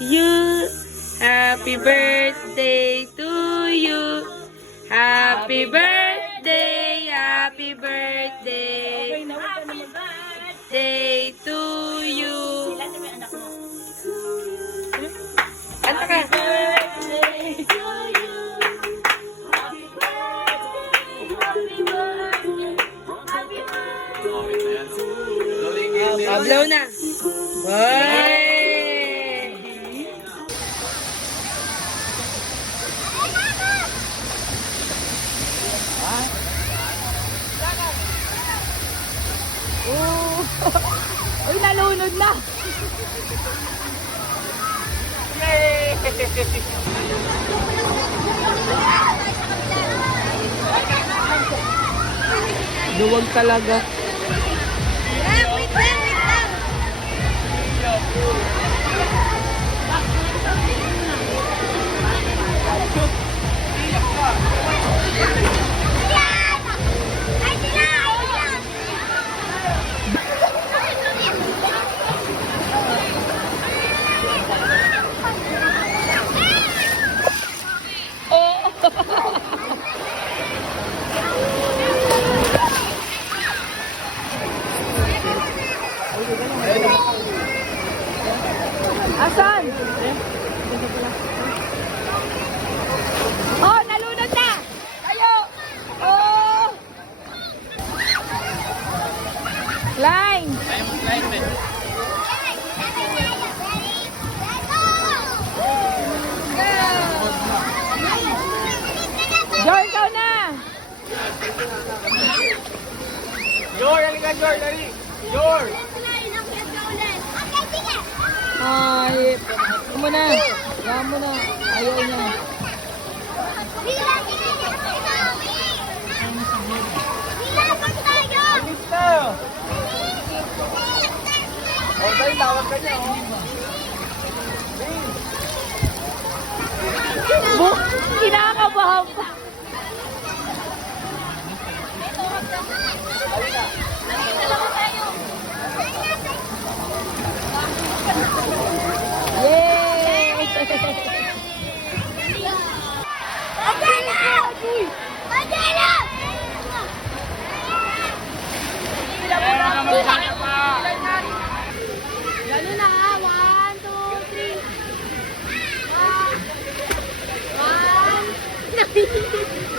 you. Happy birthday to you. Happy birthday, happy birthday. Happy birthday to you. Kanta ka. Birthday to you. Happy birthday, happy birthday, happy birthday. Blow na. Bye. Uy, nalunod na! Yay! Duwag talaga. Asan? Oh, nalunod na! Ayo! Oh! Line! Joy, ikaw na! Jor, halika Jor, dali! Jor! Ay, ano mo na? Yan mo na. Ayaw niya. Alis na! O, dali, tawag ka niya, oh. Kinakabahan pa. Yay! Lalo na, 1, 2, 3. 1.